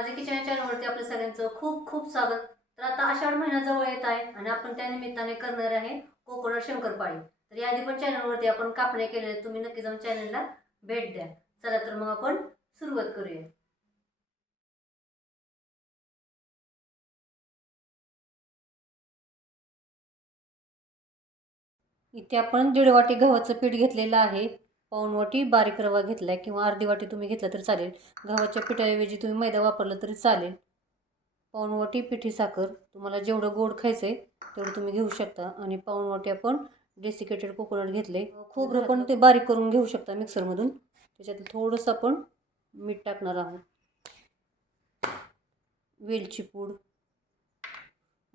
माझ्या किचन या चॅनलवरती आपल्या सगळ्यांचं खूप खूप स्वागत. तर आता आषाढ महिना जवळ येत आहे आणि आपण त्या निमित्ताने करणार आहे कोकोनट शंकरपाळी. तर याआधी पण चॅनलवरती आपण कापण्या केलेल्या, तुम्ही नक्की जाऊन चॅनलला भेट द्या. चला तर मग आपण सुरुवात करूया. इथे आपण 1.5 वाटी गव्हाचं पीठ घेतलेलं आहे. पाऊण वाटी बारीक रवा घेतलाय किंवा अर्धी वाटी तुम्ही घेतला तरी चालेल. गव्हाच्या पिठाऐवजी तुम्ही मैदा वापरला तरी चालेल. पाऊण वाटी पिठी साखर, तुम्हाला जेवढं गोड खायचंय तेवढं तुम्ही घेऊ शकता. आणि पाऊण वाटी आपण डेसिकेटेड कोकोनट घेतले. खोबरं पण ते बारीक करून घेऊ शकता मिक्सरमधून. त्याच्यात थोडंसं आपण मीठ टाकणार आहोत, वेलची पूड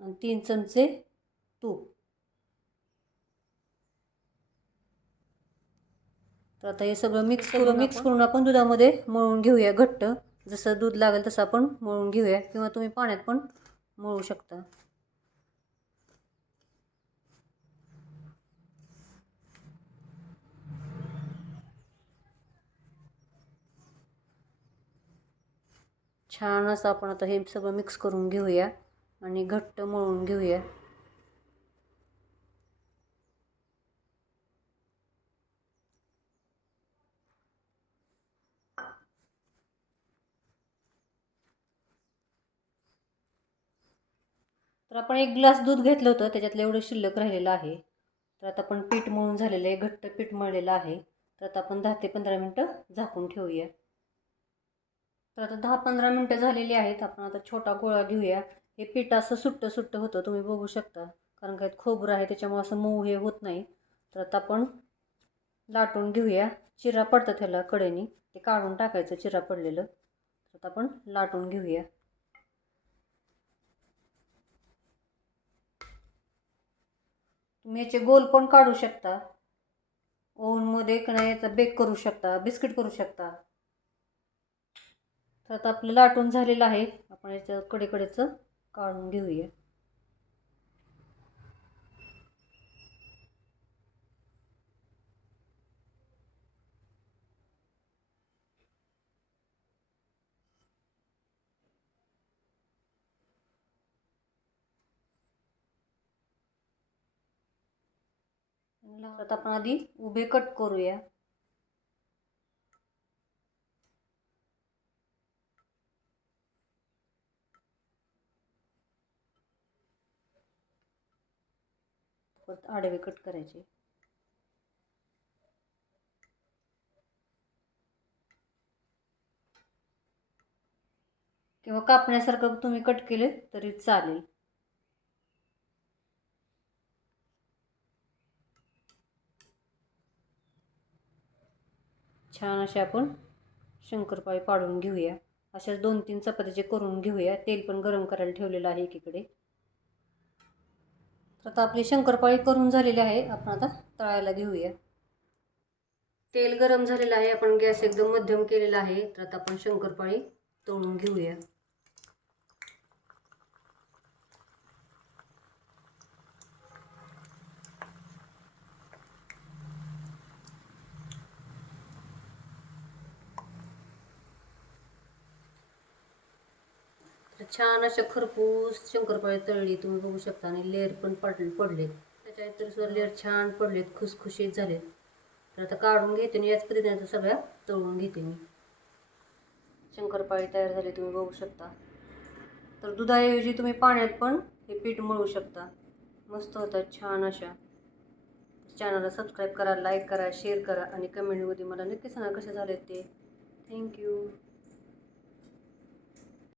आणि 3 चमचे तूप. तर आता हे सगळं मिक्स करून आपण दुधामध्ये मळून घेऊया घट्ट. जसं दूध लागेल तसं आपण मळून घेऊया किंवा तुम्ही पाण्यात पण मळू शकता. छान असं आपण आता हे सगळं मिक्स करून घेऊया आणि घट्ट मळून घेऊया. तर आपण 1 ग्लास दूध घेतलं होतं, त्याच्यातलं एवढं शिल्लक राहिलेलं आहे. तर आता आपण पीठ मळून झालेलं आहे, घट्ट पीठ मळलेलं आहे. तर आता आपण 10 ते 15 मिनटं झाकून ठेवूया. तर आता 10-15 मिनटं झालेली आहेत. आपण आता छोटा गोळा घेऊया. हे पीठ असं सुट्ट सुट्ट होतं, तुम्ही बघू शकता, कारण काय खोबरं आहे त्याच्यामुळे असं मऊ हे होत नाही. तर आता आपण लाटून घेऊया. चिरा पडतं त्याला कडेनी, ते काढून टाकायचं चिरा पडलेलं. आता आपण लाटून घेऊया. तुम्ही याचे गोल पण काढू शकता. ओव्हनमध्ये का नाही याचा बेक करू शकता, बिस्किट करू शकता. तर आता आपलं लाटून झालेलं आहे. आपण याच्या कडेकडेचं काढून घेऊया. आता आपण आधी उभे कट करूया. परत आडवे कट करायचे. किंवा कापण्यासारखं तुम्ही कट केले तरी चालेल. छान असे आपण शंकरपाळी पाडून घेऊया. अशाच 2-3 चपातीचे करून घेऊया. तेल पण गरम करायला ठेवलेलं आहे एकीकडे. तर आता आपली शंकरपाळी करून झालेली आहे. आपण आता तळायला घेऊया. तेल गरम झालेलं आहे. आपण गॅस एकदम मध्यम केलेला आहे. तर आता आपण शंकरपाळी तळून घेऊया. छान अशा खरपूस शंकरपाळी तळली, तुम्ही बघू शकता. आणि लेअर पण पडलेत त्याच्या इतर सुद्धा लेअर छान पडलेत, खुसखुशीत झालेत. तर आता काढून घेते आणि याच पद्धतीने सगळ्या तळून घेते मी. शंकरपाळी तयार झाली, तुम्ही बघू शकता. तर दुधाऐवजी तुम्ही पाण्यात पण हे पीठ मळू शकता. मस्त होतात छान अशा. चॅनलला सबस्क्राईब करा, लाईक करा, शेअर करा आणि कमेंटमध्ये मला नक्की सांगा कसे झालेत ते. थँक्यू.